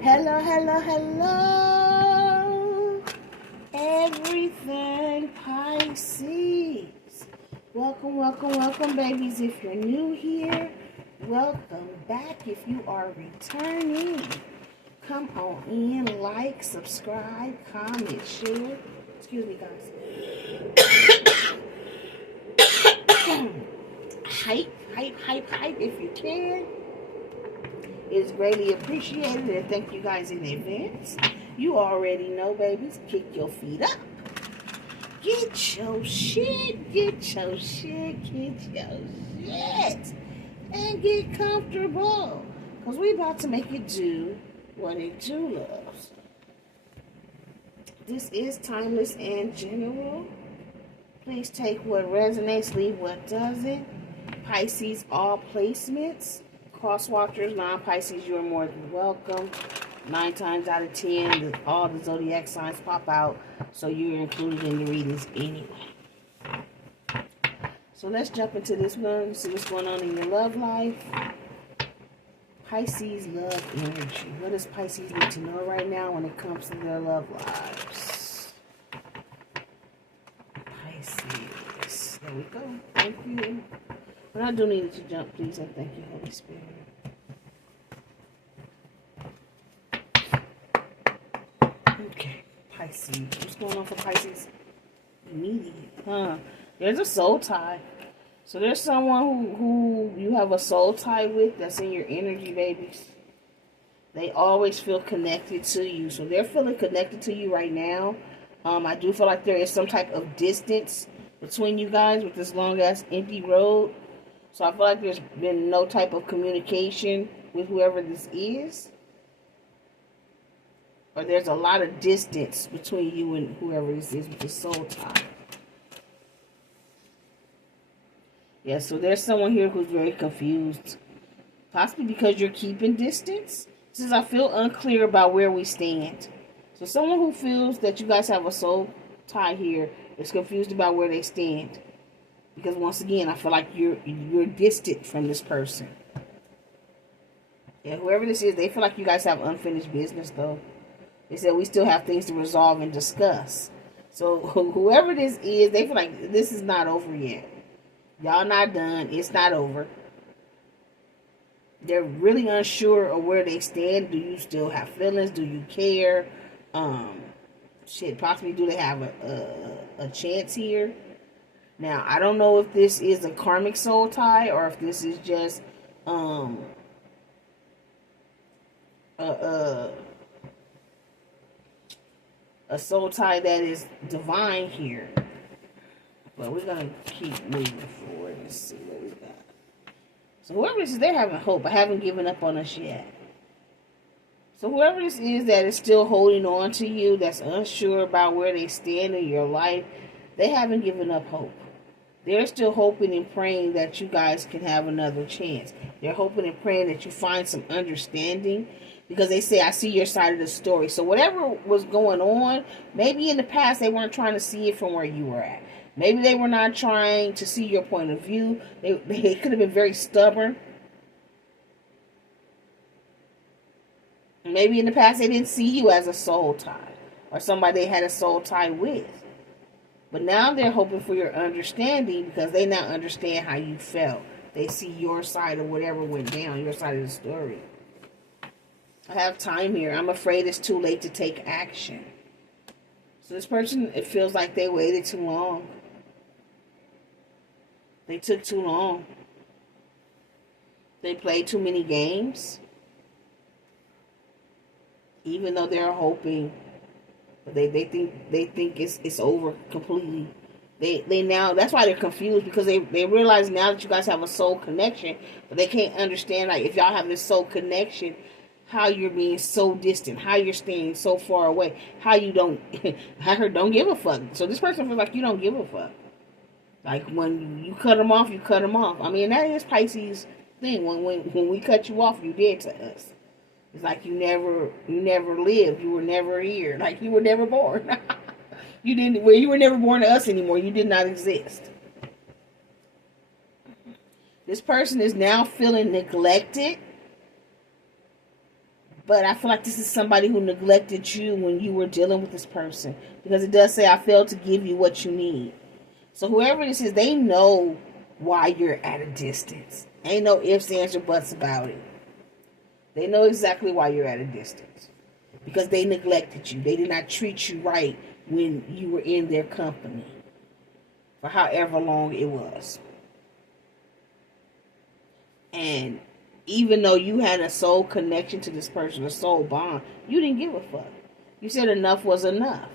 Hello, hello, hello. Everything Pisces. Welcome, welcome, welcome, babies. If you're new here, welcome back. If you are returning, come on in, like, subscribe, comment, share. Excuse me, guys. Hype, hype, hype, hype if you can. It's greatly appreciated, and thank you guys in advance. You already know, babies. Kick your feet up. Get your shit. Get your shit. Get your shit. And get comfortable. Because we about to make it do what it do loves. This is timeless and general. Please take what resonates, leave what doesn't. Pisces, all placements. Cross-watchers, non-Pisces, you are more than welcome. 9 times out of 10, all the zodiac signs pop out, so you're included in the readings anyway. So let's jump into this one, see what's going on in your love life. Pisces love energy. What does Pisces need to know right now when it comes to their love lives? Pisces. There we go. Thank you. But I do need it to jump, please, and thank you, Holy Spirit. Okay, Pisces. What's going on for Pisces? Immediate. There's a soul tie. So there's someone who you have a soul tie with that's in your energy, babies. They always feel connected to you. So they're feeling connected to you right now. I do feel like there is some type of distance between you guys with this long-ass empty road. So I feel like there's been no type of communication with whoever this is. Or there's a lot of distance between you and whoever this is with the soul tie. Yeah, so there's someone here who's very confused. Possibly because you're keeping distance. Since I feel unclear about where we stand. So someone who feels that you guys have a soul tie here is confused about where they stand. Because once again, I feel like you're distant from this person. Yeah, whoever this is, they feel like you guys have unfinished business, though. They said we still have things to resolve and discuss. So whoever this is, they feel like this is not over yet. Y'all not done. It's not over. They're really unsure of where they stand. Do you still have feelings? Do you care? Possibly do they have a chance here? Now, I don't know if this is a karmic soul tie or if this is just a soul tie that is divine here. But we're going to keep moving forward and see what we got. So whoever this is, they're having hope. I haven't given up on us yet. So whoever this is that is still holding on to you, that's unsure about where they stand in your life, they haven't given up hope. They're still hoping and praying that you guys can have another chance. They're hoping and praying that you find some understanding. Because they say, I see your side of the story. So whatever was going on, maybe in the past they weren't trying to see it from where you were at. Maybe they were not trying to see your point of view. They could have been very stubborn. Maybe in the past they didn't see you as a soul tie. Or somebody they had a soul tie with. But now they're hoping for your understanding because they now understand how you felt. They see your side of whatever went down, your side of the story. I have time here. I'm afraid it's too late to take action. So this person, it feels like they waited too long. They took too long. They played too many games. Even though they're hoping. They think it's over completely. They now, that's why they're confused, because they realize now that you guys have a soul connection, but they can't understand, like, if y'all have this soul connection, how you're being so distant, how you're staying so far away, how you don't don't give a fuck. So this person feels like you don't give a fuck. Like when you cut them off, you cut them off. I mean, that is Pisces thing. When we cut you off, you dead to us. It's like you never lived. You were never here. Like you were never born. You were never born to us anymore. You did not exist. This person is now feeling neglected But I feel like this is somebody who neglected you when you were dealing with this person. Because it does say, I failed to give you what you need. So whoever this is, they know why you're at a distance. Ain't no ifs, ands, or buts about it. They know exactly why you're at a distance. Because they neglected you. They did not treat you right when you were in their company. For however long it was. And even though you had a soul connection to this person, a soul bond, you didn't give a fuck. You said enough was enough.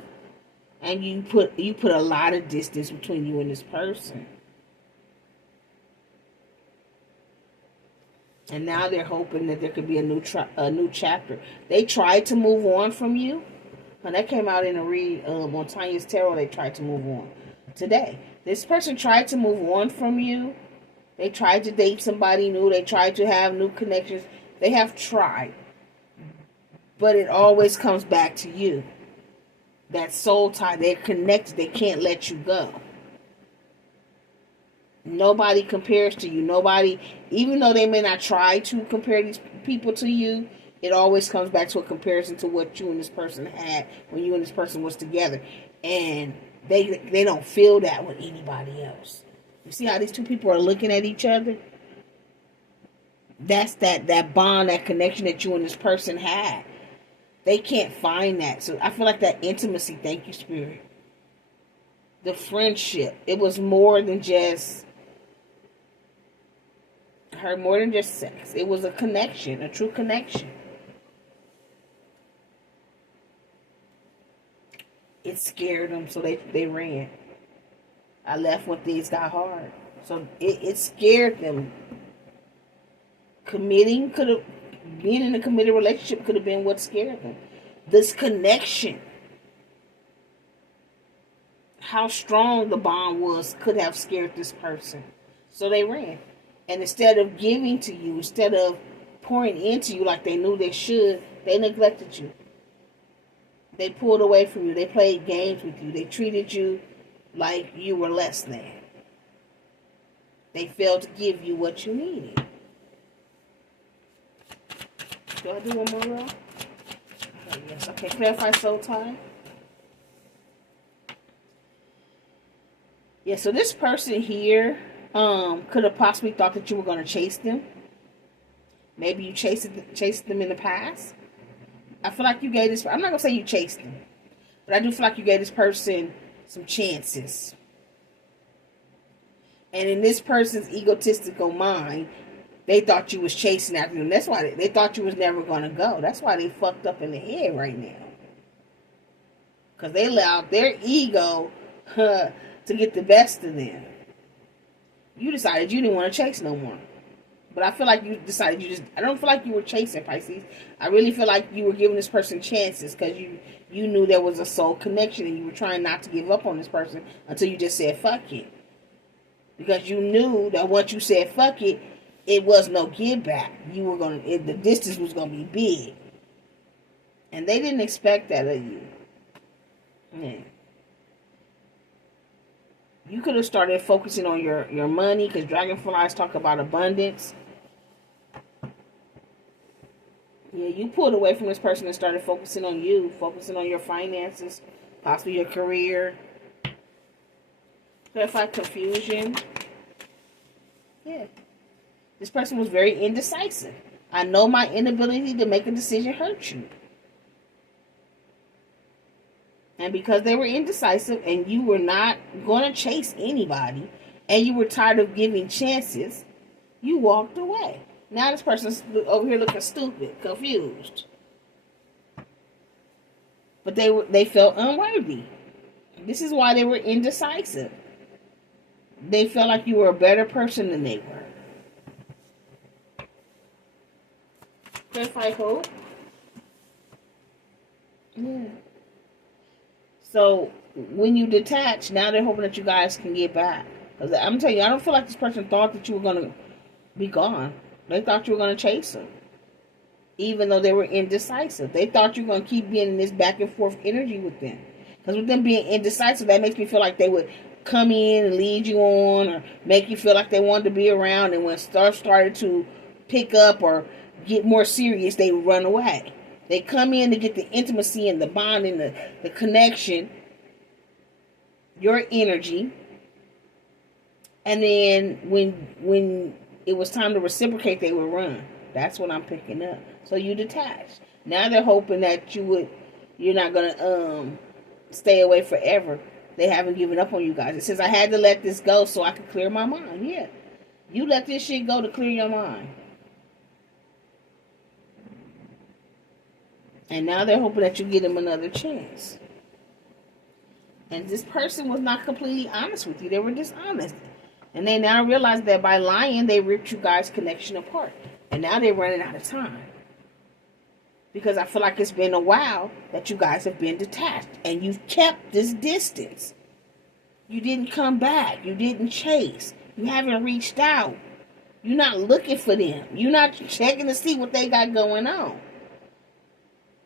And you put a lot of distance between you and this person. And now they're hoping that there could be a new chapter. They tried to move on from you. And that came out in a read on Tanya's Tarot. They tried to move on today. This person tried to move on from you. They tried to date somebody new. They tried to have new connections. They have tried. But it always comes back to you. That soul tie. They're connected. They can't let you go. Nobody compares to you. Nobody, even though they may not try to compare these people to you, it always comes back to a comparison to what you and this person had when you and this person was together. And they don't feel that with anybody else. You see how these two people are looking at each other? That's that bond, that connection that you and this person had. They can't find that. So I feel like that intimacy, thank you, Spirit. The friendship. It was more than just her, more than just sex. It was a connection, a true connection. It scared them, so they ran. I left when things got hard. So it scared them. Being in a committed relationship could have been what scared them. This connection. How strong the bond was could have scared this person. So they ran. And instead of giving to you, instead of pouring into you like they knew they should, they neglected you. They pulled away from you. They played games with you. They treated you like you were less than. They failed to give you what you needed. Do I do one more row? Yes. Okay, clarify soul tie. Yeah, so this person here could have possibly thought that you were going to chase them. Maybe you chased them in the past. I feel like you gave this... I'm not going to say you chased them. But I do feel like you gave this person some chances. And in this person's egotistical mind, they thought you was chasing after them. That's why they thought you was never going to go. That's why they fucked up in the head right now. Because they allowed their ego to get the best of them. You decided you didn't want to chase no more. But I feel like you decided I don't feel like you were chasing, Pisces. I really feel like you were giving this person chances because you knew there was a soul connection and you were trying not to give up on this person until you just said fuck it. Because you knew that once you said fuck it, it was no give back. The distance was gonna be big. And they didn't expect that of you. Man. You could have started focusing on your money because dragonflies talk about abundance. Yeah, you pulled away from this person and started focusing on you, focusing on your finances, possibly your career. Clarify confusion. Yeah. This person was very indecisive. I know my inability to make a decision hurt you. And because they were indecisive and you were not going to chase anybody and you were tired of giving chances, you walked away. Now this person's over here looking stupid, confused. But they felt unworthy. This is why they were indecisive. They felt like you were a better person than they were. Clarify hope. Yeah. So, when you detach, now they're hoping that you guys can get back. Because I'm telling you, I don't feel like this person thought that you were going to be gone. They thought you were going to chase them. Even though they were indecisive. They thought you were going to keep being in this back and forth energy with them. Because with them being indecisive, that makes me feel like they would come in and lead you on. Or make you feel like they wanted to be around. And when stuff started to pick up or get more serious, they would run away. They come in to get the intimacy and the bond and the connection, your energy. And then when it was time to reciprocate, they would run. That's what I'm picking up. So you detached. Now they're hoping that you're not gonna stay away forever. They haven't given up on you guys. It says I had to let this go so I could clear my mind. Yeah. You let this shit go to clear your mind. And now they're hoping that you give them another chance. And this person was not completely honest with you. They were dishonest. And they now realize that by lying, they ripped you guys' connection apart. And now they're running out of time. Because I feel like it's been a while that you guys have been detached. And you've kept this distance. You didn't come back. You didn't chase. You haven't reached out. You're not looking for them. You're not checking to see what they got going on.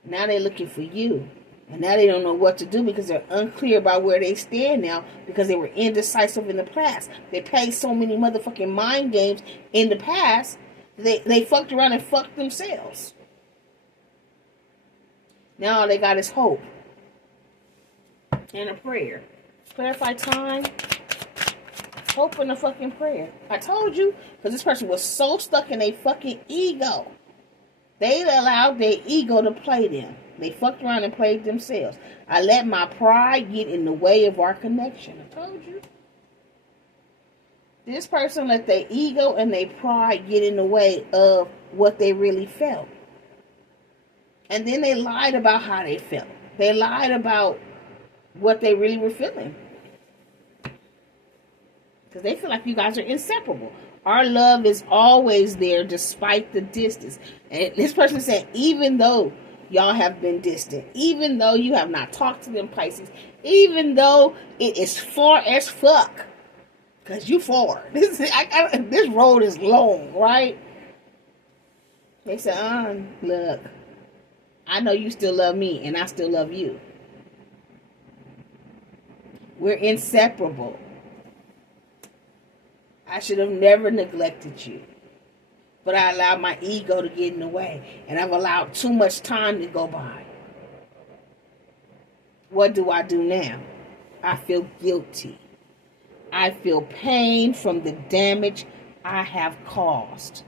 Now they're looking for you. And now they don't know what to do because they're unclear about where they stand now because they were indecisive in the past. They played so many motherfucking mind games in the past, they fucked around and fucked themselves. Now all they got is hope and a prayer. Clarify time. Hope and a fucking prayer. I told you, because this person was so stuck in their fucking ego. They allowed their ego to play them. They fucked around and played themselves. I let my pride get in the way of our connection. I told you. This person let their ego and their pride get in the way of what they really felt. And then they lied about how they felt. They lied about what they really were feeling. Because they feel like you guys are inseparable. Our love is always there despite the distance. And this person said, even though y'all have been distant, even though you have not talked to them, Pisces, even though it is far as fuck, because you far. This road is long, right? They said, look, I know you still love me, and I still love you. We're inseparable. I should have never neglected you. But I allowed my ego to get in the way. And I've allowed too much time to go by. What do I do now? I feel guilty. I feel pain from the damage I have caused.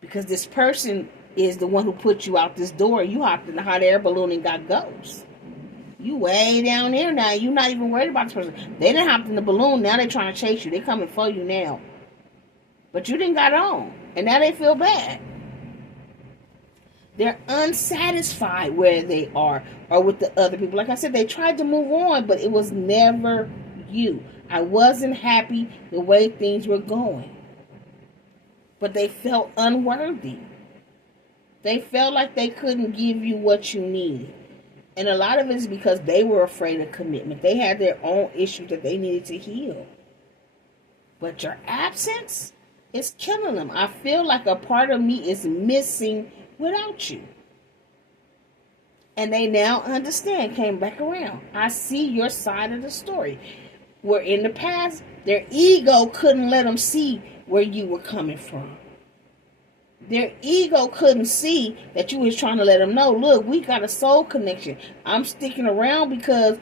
Because this person is the one who put you out this door. You hopped in the hot air balloon and got ghosts. You way down there now. You're not even worried about this person. They done hopped in the balloon. Now they're trying to chase you. They're coming for you now. But you didn't got on. And now they feel bad. They're unsatisfied where they are or with the other people. Like I said, they tried to move on, but it was never you. I wasn't happy the way things were going. But they felt unworthy. They felt like they couldn't give you what you needed. And a lot of it is because they were afraid of commitment. They had their own issues that they needed to heal. But your absence is killing them. I feel like a part of me is missing without you. And they now understand, came back around. I see your side of the story. Where in the past, their ego couldn't let them see where you were coming from. Their ego couldn't see that you was trying to let them know, look, we got a soul connection. I'm sticking around because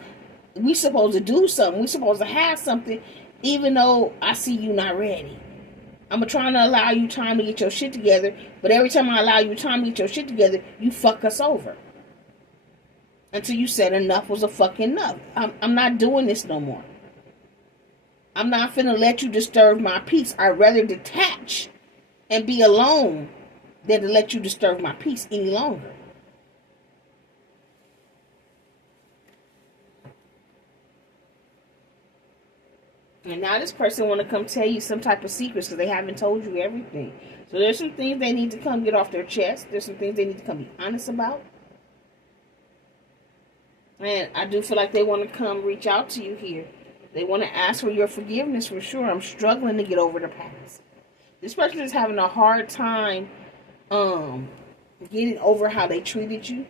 we supposed to do something. We supposed to have something, even though I see you not ready. I'm trying to allow you time to get your shit together, but every time I allow you time to get your shit together, you fuck us over. Until you said enough was a fucking enough. I'm not doing this no more. I'm not finna let you disturb my peace. I'd rather detach and be alone than to let you disturb my peace any longer. And now this person want to come tell you some type of secrets because they haven't told you everything. So there's some things they need to come get off their chest. There's some things they need to come be honest about. And I do feel like they want to come reach out to you here. They want to ask for your forgiveness for sure. I'm struggling to get over the past. This person is having a hard time getting over how they treated you.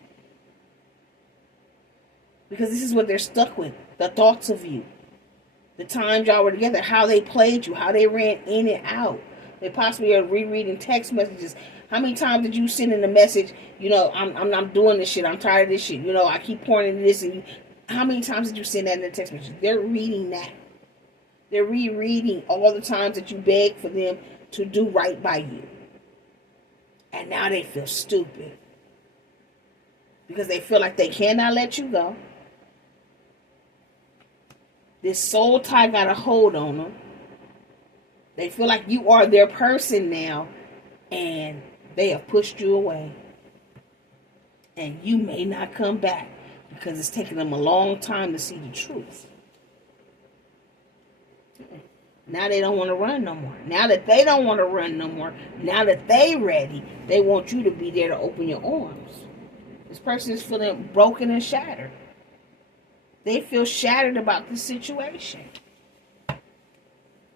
Because this is what they're stuck with. The thoughts of you. The times y'all were together. How they played you. How they ran in and out. They possibly are rereading text messages. How many times did you send in a message, you know, I'm doing this shit, I'm tired of this shit, you know, I keep pouring into this, and you, how many times did you send that in a text message? They're reading that. They're rereading all the times that you begged for them to do right by you. And now they feel stupid. Because they feel like they cannot let you go. This soul tie got a hold on them. They feel like you are their person now. And they have pushed you away. And you may not come back. Because it's taken them a long time to see the truth. Now they don't want to run no more. Now that they don't want to run no more, now that they ready, they want you to be there to open your arms. This person is feeling broken and shattered. They feel shattered about the situation.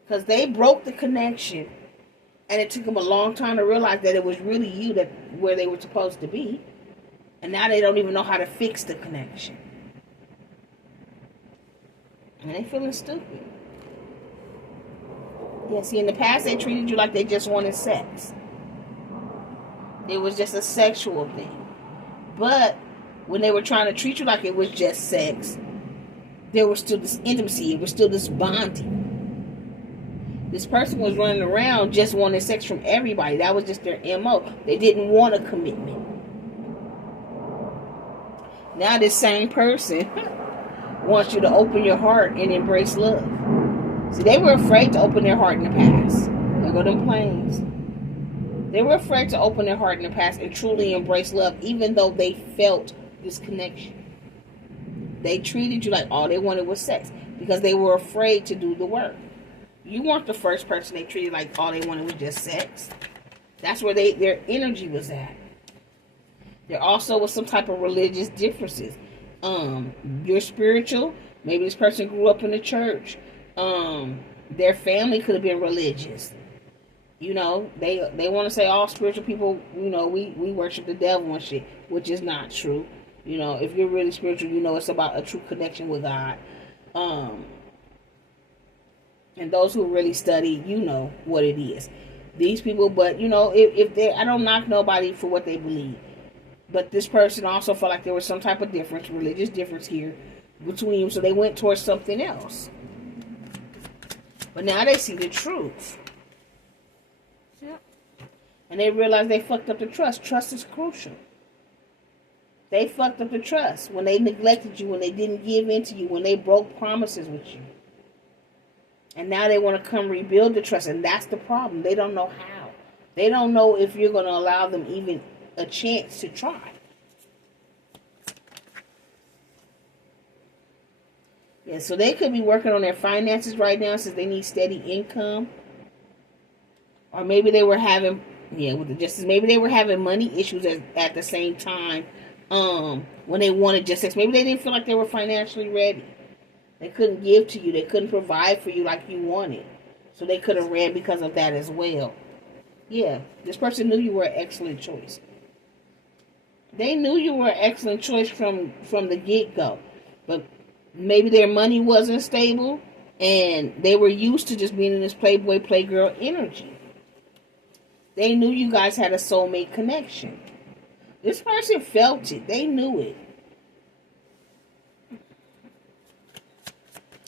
Because they broke the connection, and it took them a long time to realize that it was really you that where they were supposed to be. And now they don't even know how to fix the connection. And they feeling stupid. Yeah, see, in the past, they treated you like they just wanted sex. It was just a sexual thing. But when they were trying to treat you like it was just sex, there was still this intimacy. It was still this bonding. This person was running around just wanting sex from everybody. That was just their MO. They didn't want a commitment. Now this same person wants you to open your heart and embrace love. See, they were afraid to open their heart in the past. There go them planes. They were afraid to open their heart in the past and truly embrace love, even though they felt this connection. They treated you like all they wanted was sex because they were afraid to do the work. You weren't the first person they treated like all they wanted was just sex. That's where their energy was at. There also was some type of religious differences. You're spiritual. Maybe this person grew up in the church. Their family could have been religious. You know, they want to say all spiritual people, you know, we worship the devil and shit, which is not true. You know, if you're really spiritual, you know it's about a true connection with God. And those who really study, you know what it is. These people, but you know, if they, I don't knock nobody for what they believe. But this person also felt like there was some type of difference, religious difference here between them, so they went towards something else. But now they see the truth. Yep. And they realize they fucked up the trust. Trust is crucial. They fucked up the trust when they neglected you, when they didn't give in to you, when they broke promises with you. And now they want to come rebuild the trust. And that's the problem. They don't know how. They don't know if you're going to allow them even a chance to try. Yeah, so they could be working on their finances right now since they need steady income. Or maybe they were having, with the justice, maybe they were having money issues at the same time when they wanted just sex. Maybe they didn't feel like they were financially ready. They couldn't give to you. They couldn't provide for you like you wanted. So they could have ran because of that as well. Yeah, this person knew you were an excellent choice. They knew you were an excellent choice from the get-go. But maybe their money wasn't stable, and they were used to just being in this playboy, playgirl energy. They knew you guys had a soulmate connection. This person felt it. They knew it.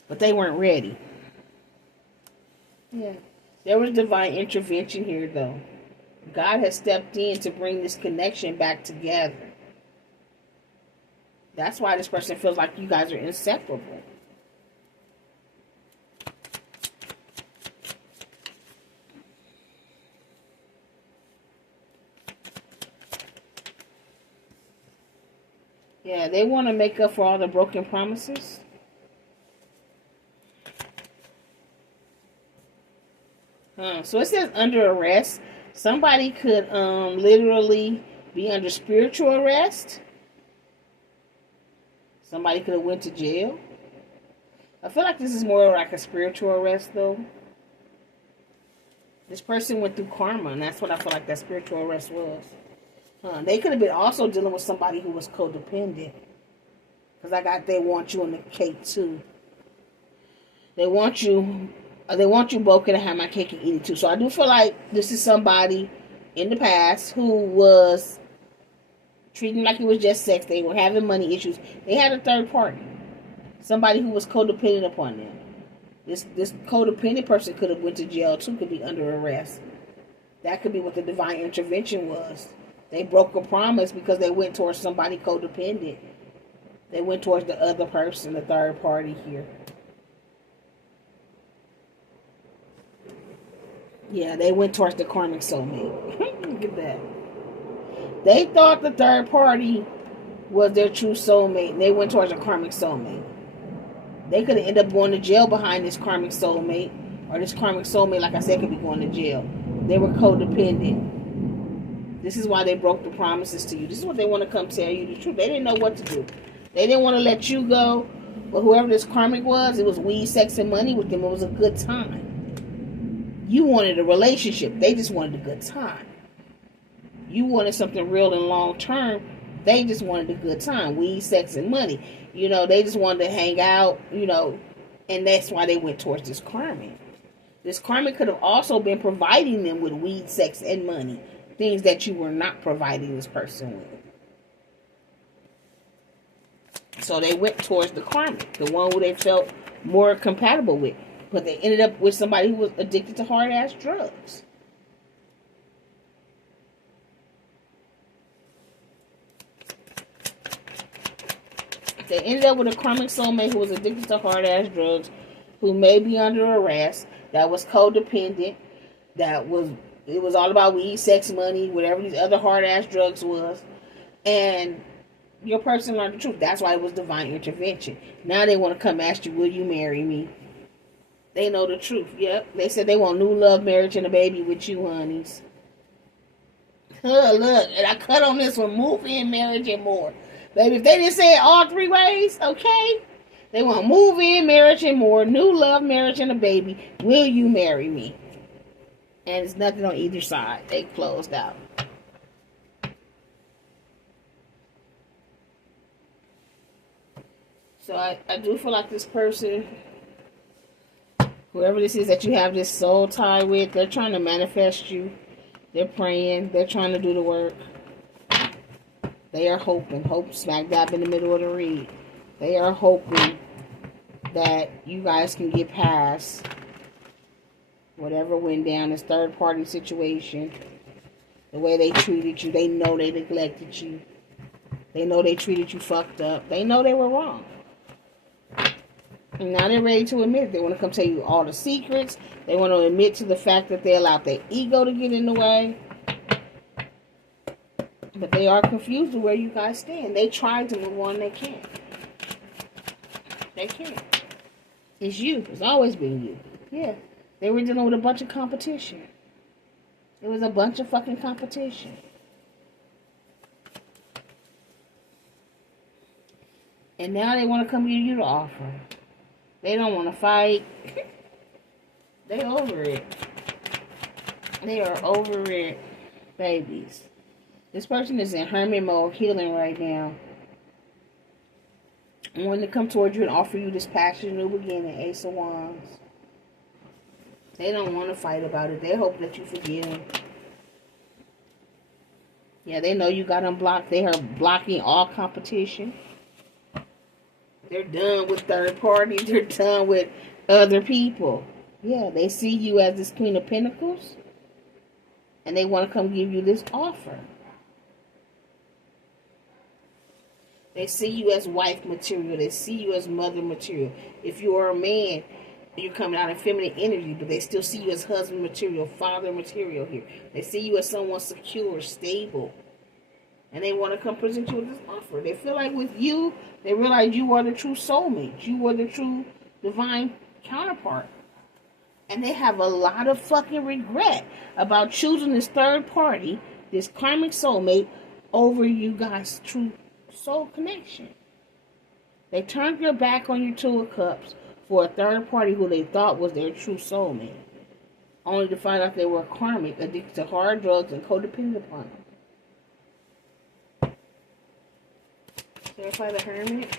But they weren't ready. Yeah. There was divine intervention here, though. God has stepped in to bring this connection back together. That's why this person feels like you guys are inseparable. Yeah, they want to make up for all the broken promises. So it says under arrest. Somebody could literally be under spiritual arrest. Somebody could have went to jail. I feel like this is more like a spiritual arrest, though. This person went through karma, and that's what I feel like that spiritual arrest was. They could have been also dealing with somebody who was codependent. Because they want you in the cake, too. They want you broken and have my cake and eat it, too. So I do feel like this is somebody in the past who was treating like it was just sex. They were having money issues. They had a third party. Somebody who was codependent upon them. This codependent person could have went to jail too, could be under arrest. That could be what the divine intervention was. They broke a promise because they went towards somebody codependent. They went towards the other person, the third party here. Yeah, they went towards the karmic soulmate. Look at that. They thought the third party was their true soulmate, and they went towards a karmic soulmate. They could have ended up going to jail behind this karmic soulmate, or this karmic soulmate, like I said, could be going to jail. They were codependent. This is why they broke the promises to you. This is what they want to come tell you the truth. They didn't know what to do. They didn't want to let you go, but whoever this karmic was, it was weed, sex, and money with them. It was a good time. You wanted a relationship. They just wanted a good time. You wanted something real and long term. They just wanted a good time. Weed, sex, and money. You know, they just wanted to hang out, you know, and that's why they went towards this karmic. This karmic could have also been providing them with weed, sex, and money. Things that you were not providing this person with. So they went towards the karmic, the one who they felt more compatible with. But they ended up with somebody who was addicted to hard-ass drugs. They ended up with a karmic soulmate who was addicted to hard-ass drugs, who may be under arrest, that was codependent, it was all about weed, sex, money, whatever these other hard-ass drugs was. And your person learned the truth. That's why it was divine intervention. Now they want to come ask you, will you marry me? They know the truth. Yep. They said they want new love, marriage, and a baby with you, honeys. Look, and I cut on this one. Move in, marriage, and more. Baby, if they didn't say it all three ways, okay? They want move in, marriage, and more. New love, marriage, and a baby. Will you marry me? And it's nothing on either side. They closed out. So I do feel like this person, whoever this is that you have this soul tie with, they're trying to manifest you. They're praying. They're trying to do the work. They are hoping. Hope smack dab in the middle of the read. They are hoping that you guys can get past whatever went down, this third party situation. The way they treated you. They know they neglected you. They know they treated you fucked up. They know they were wrong. And now they're ready to admit it. They want to come tell you all the secrets. They want to admit to the fact that they allowed their ego to get in the way. But they are confused with where you guys stand. They tried to move on. They can't. They can't. It's you. It's always been you. Yeah. They were dealing with a bunch of competition. It was a bunch of fucking competition. And now they want to come give you the offer. They don't want to fight. They over it. They are over it, babies. This person is in hermit mode, healing right now. And when they come towards you and offer you this passion, new beginning, Ace of Wands. They don't want to fight about it. They hope that you forgive them. Yeah, they know you got them blocked. They are blocking all competition. They're done with third parties. They're done with other people. Yeah, they see you as this Queen of Pentacles. And they want to come give you this offer. They see you as wife material. They see you as mother material. If you are a man, you're coming out in feminine energy, but they still see you as husband material, father material here. They see you as someone secure, stable. And they want to come present you with this offer. They feel like with you, they realize you are the true soulmate. You are the true divine counterpart. And they have a lot of fucking regret about choosing this third party, this karmic soulmate, over you guys' true soul connection. They turned their back on your Two of Cups for a third party who they thought was their true soulmate. Only to find out they were karmic, addicted to hard drugs, and codependent upon them. Clarify the Hermit.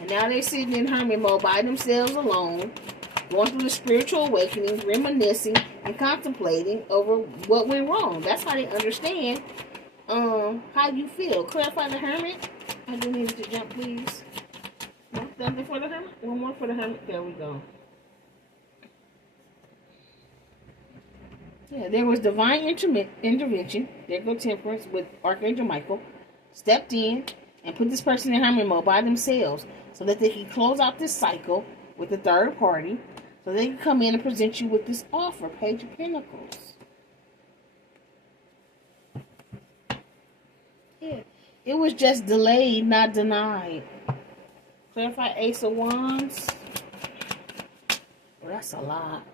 And now they're sitting in hermit mode by themselves alone, going through the spiritual awakening, reminiscing, and contemplating over what went wrong. That's how they understand how you feel. Clarify the Hermit. I do need to jump, please. Nothing for the Hermit? One more for the Hermit. There we go. Yeah, there was divine intervention. There go Temperance with Archangel Michael. Stepped in and put this person in Hermit mode by themselves so that they can close out this cycle with the third party. So they can come in and present you with this offer. Page of Pentacles. Yeah. It was just delayed, not denied. Clarify Ace of Wands. Well, that's a lot.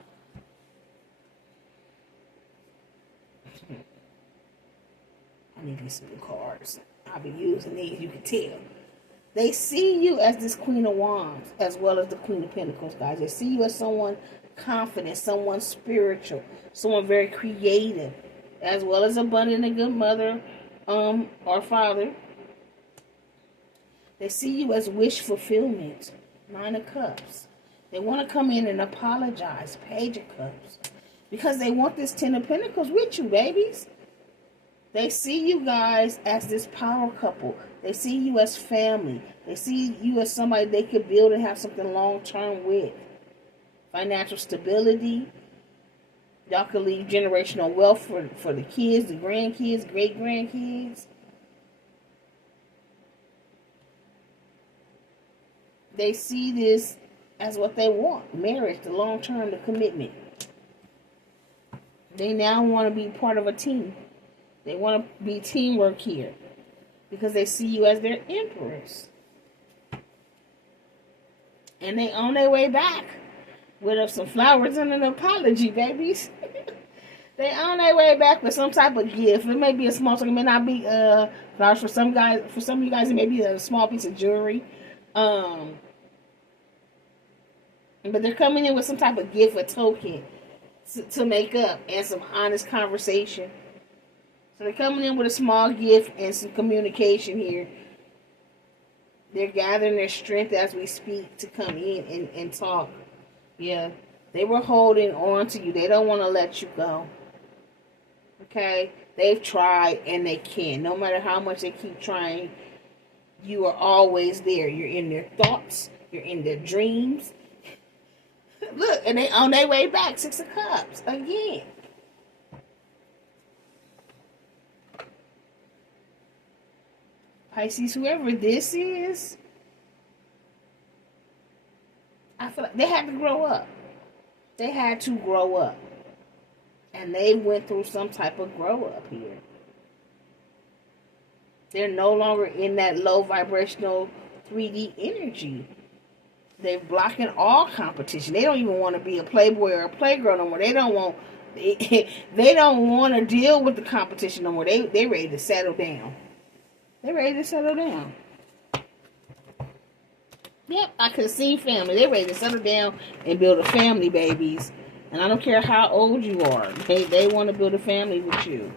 I need these new cards. I'll be using these, you can tell. They see you as this Queen of Wands, as well as the Queen of Pentacles, guys. They see you as someone confident, someone spiritual, someone very creative, as well as abundant and good mother or father. They see you as wish fulfillment. 9 of Cups. They want to come in and apologize. Page of Cups. Because they want this 10 of Pentacles with you, babies. They see you guys as this power couple. They see you as family. They see you as somebody they could build and have something long-term with. Financial stability. Y'all could leave generational wealth for the kids, the grandkids, great-grandkids. They see this as what they want. Marriage, the long-term, the commitment. They now want to be part of a team. They want to be teamwork here. Because they see you as their empress. And they on their way back with some flowers and an apology, babies. They on their way back with some type of gift. It may be a small thing. It may not be flowers for some guys. For some of you guys, it may be a small piece of jewelry. But they're coming in with some type of gift or token to make up and some honest conversation. So they're coming in with a small gift and some communication here. They're gathering their strength as we speak to come in and talk. Yeah, they were holding on to you. They don't want to let you go. Okay? They've tried and they can't. No matter how much they keep trying, you are always there. You're in their thoughts. You're in their dreams. Look, and they on their way back. 6 of Cups again. Pisces, whoever this is, I feel like they had to grow up. They had to grow up. And they went through some type of grow up here. They're no longer in that low vibrational 3D energy. They're blocking all competition. They don't even want to be a playboy or a playgirl no more. They don't want to deal with the competition no more. They ready to settle down. They're ready to settle down. Yep, I could see family. They're ready to settle down and build a family, babies. And I don't care how old you are. They want to build a family with you.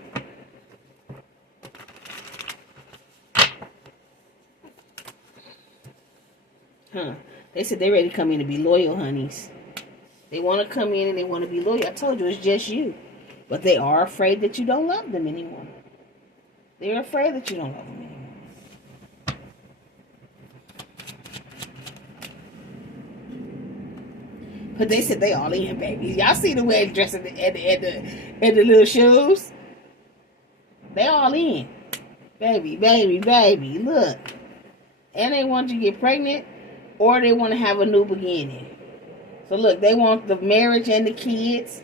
They said they're ready to come in and be loyal, honeys. They want to come in and they want to be loyal. I told you, it's just you. But they are afraid that you don't love them anymore. They're afraid that you don't love them anymore. But they said they all in, baby. Y'all see the way they dress at the little shoes? They all in. Baby, baby, baby. Look. And they want you to get pregnant or they want to have a new beginning. So look, they want the marriage and the kids.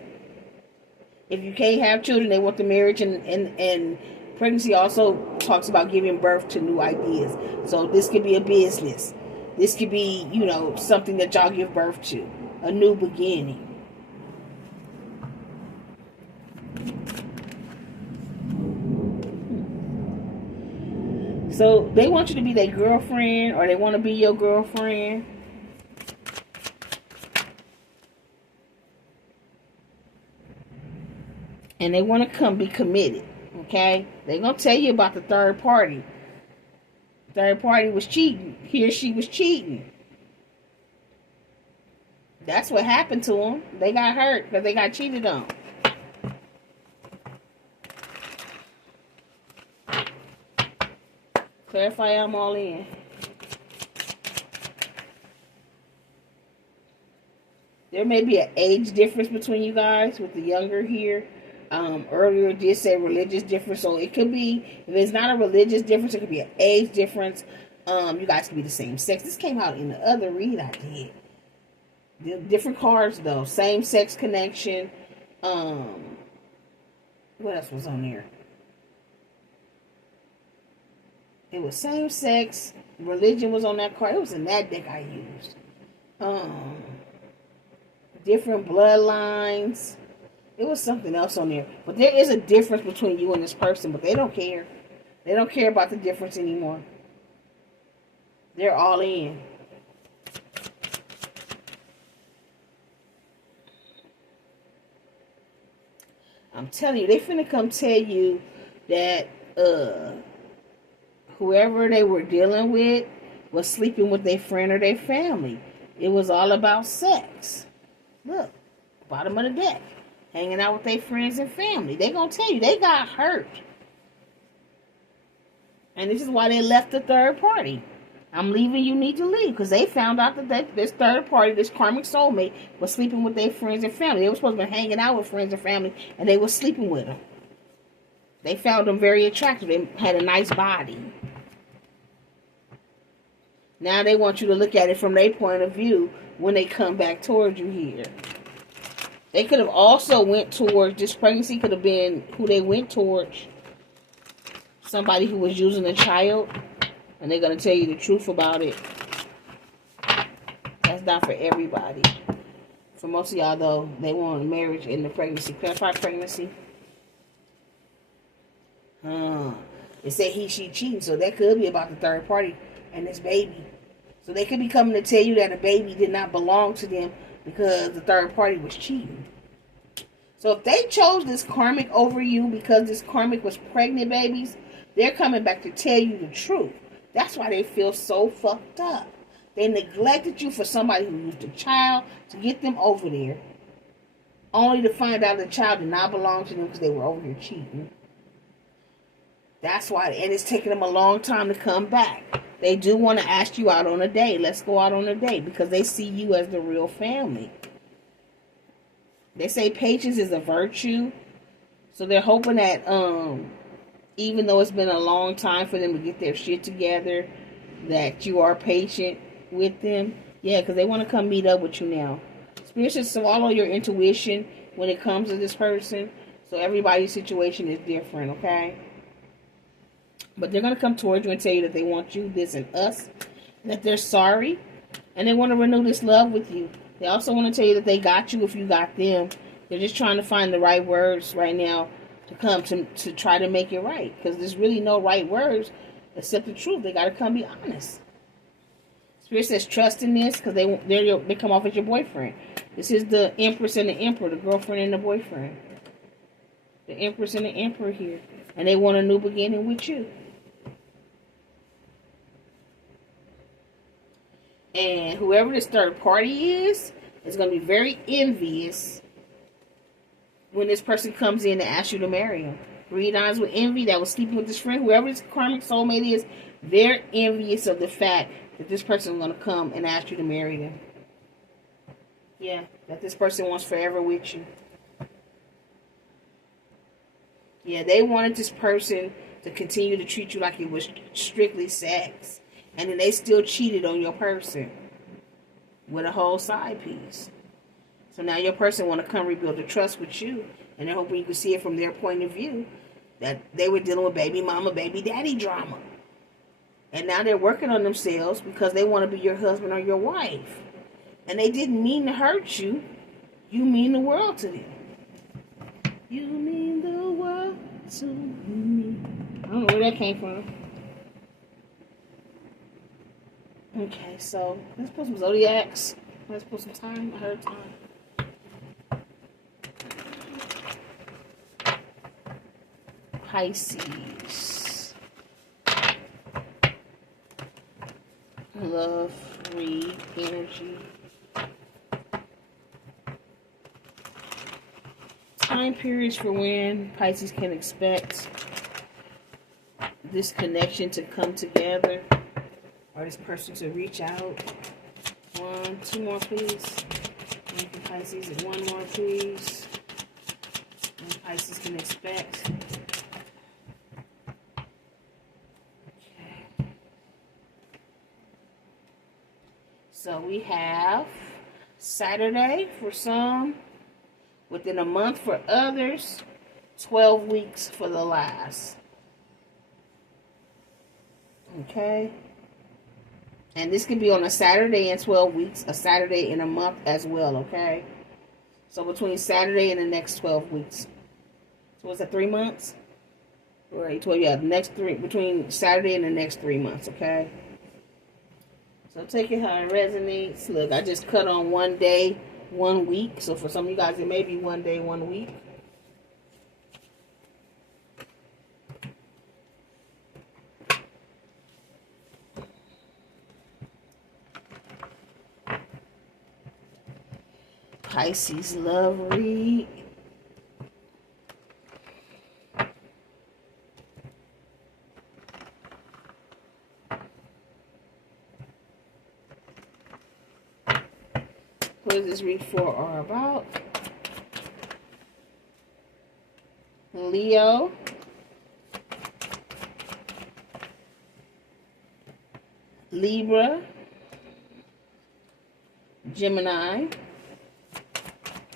If you can't have children, they want the marriage and pregnancy also talks about giving birth to new ideas. So this could be a business. This could be, something that y'all give birth to. A new beginning. So they want you to be their girlfriend or they want to be your girlfriend. And they want to be committed. Okay? They're going to tell you about the third party. Third party was cheating. He or she was cheating. That's what happened to them. They got hurt because they got cheated on. Clarify, I'm all in. There may be an age difference between you guys with the younger here. Earlier it did say religious difference, so it could be, if it's not a religious difference, it could be an age difference. You guys could be the same sex. This came out in the other read I did. Different cards though. Same sex connection. What else was on there? It was same sex. Religion was on that card. It was in that deck I used. Different bloodlines. It was something else on there. But there is a difference between you and this person, but they don't care. They don't care about the difference anymore. They're all in. I'm telling you, they finna come tell you that whoever they were dealing with was sleeping with their friend or their family. It was all about sex. Look, bottom of the deck. Hanging out with their friends and family. They gonna tell you they got hurt. And this is why they left the third party. I'm leaving, you need to leave. Because they found out that this third party, this karmic soulmate, was sleeping with their friends and family. They were supposed to be hanging out with friends and family, and they were sleeping with them. They found them very attractive. They had a nice body. Now they want you to look at it from their point of view when they come back towards you here. They could have also went towards, this pregnancy could have been who they went towards. Somebody who was using a child. And they're going to tell you the truth about it. That's not for everybody. For most of y'all, though, they want marriage in the pregnancy. Clarify pregnancy. It said he, she cheating. So that could be about the third party and this baby. So they could be coming to tell you that a baby did not belong to them because the third party was cheating. So if they chose this karmic over you because this karmic was pregnant babies, they're coming back to tell you the truth. That's why they feel so fucked up. They neglected you for somebody who used a child to get them over there. Only to find out the child did not belong to them because they were over here cheating. That's why, and it's taking them a long time to come back. They do want to ask you out on a date. Let's go out on a date because they see you as the real family. They say patience is a virtue. So they're hoping that, even though it's been a long time for them to get their shit together, that you are patient with them. Yeah, because they want to come meet up with you now. Spirit says follow your intuition when it comes to this person. So everybody's situation is different, okay? But they're going to come towards you and tell you that they want you, this, and us. That they're sorry. And they want to renew this love with you. They also want to tell you that they got you if you got them. They're just trying to find the right words right now to come to try to make it right. Because there's really no right words except the truth. They got to come be honest. Spirit says trust in this because they come off as your boyfriend. This is the Empress and the Emperor, the girlfriend and the boyfriend. The Empress and the Emperor here. And they want a new beginning with you. And whoever this third party is going to be very envious when this person comes in and asks you to marry him. Read eyes with envy that was sleeping with this friend. Whoever this karmic soulmate is, they're envious of the fact that this person is going to come and ask you to marry them. Yeah, that this person wants forever with you. Yeah, they wanted this person to continue to treat you like it was strictly sex. And then they still cheated on your person with a whole side piece. So now your person want to come rebuild the trust with you. And they're hoping you can see it from their point of view. That they were dealing with baby mama, baby daddy drama. And now they're working on themselves because they want to be your husband or your wife. And they didn't mean to hurt you. You mean the world to them. You mean the world to me. I don't know where that came from. Okay, so let's put some zodiacs. Let's put some time. I heard time. Pisces. Love, read, energy. Time periods for when Pisces can expect this connection to come together, or this person to reach out. Two more, please. One for Pisces, and one more, please. What Pisces can expect. Okay. So we have Saturday for some, within a month for others, 12 weeks for the last. Okay. And this can be on a Saturday in 12 weeks, a Saturday in a month as well, okay? So between Saturday and the next 12 weeks. So what's that, 3 months? Right, 12, yeah, the next three, between Saturday and the next 3 months, okay? So take it how it resonates. Look, I just cut on 1 day, 1 week. So for some of you guys, it may be 1 day, 1 week. Pisces love read. What is this read for or about? Leo. Libra. Gemini.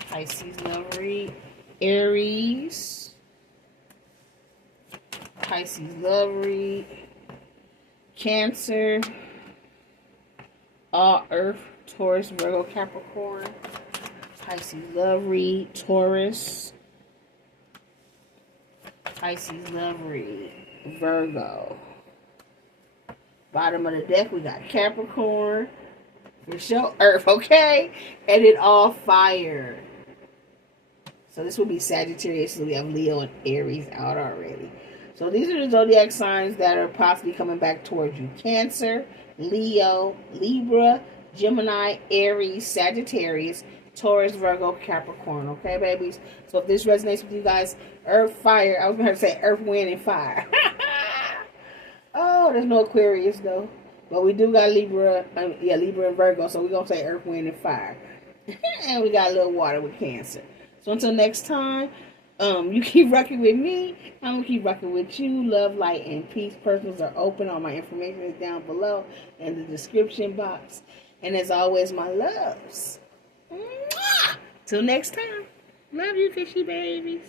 Pisces love read. Aries. Pisces love read. Cancer. All Earth. Taurus, Virgo, Capricorn. Pisces love read. Taurus. Pisces love read. Virgo. Bottom of the deck, we got Capricorn. For sure, Earth, okay? And it all fire. So this will be Sagittarius. So we have Leo and Aries out already. So these are the zodiac signs that are possibly coming back towards you. Cancer, Leo, Libra, Gemini, Aries, Sagittarius, Taurus, Virgo, Capricorn. Okay, babies? So if this resonates with you guys, Earth, Fire. I was going to say Earth, Wind, and Fire. Oh, there's no Aquarius, though. But we do got Libra. Libra and Virgo. So we're going to say Earth, Wind, and Fire. And we got a little water with Cancer. So until next time, you keep rocking with me. I'm going to keep rocking with you. Love, light, and peace. Personals are open. All my information is down below in the description box. And as always, my loves. Mwah! Till next time. Love you, fishy babies.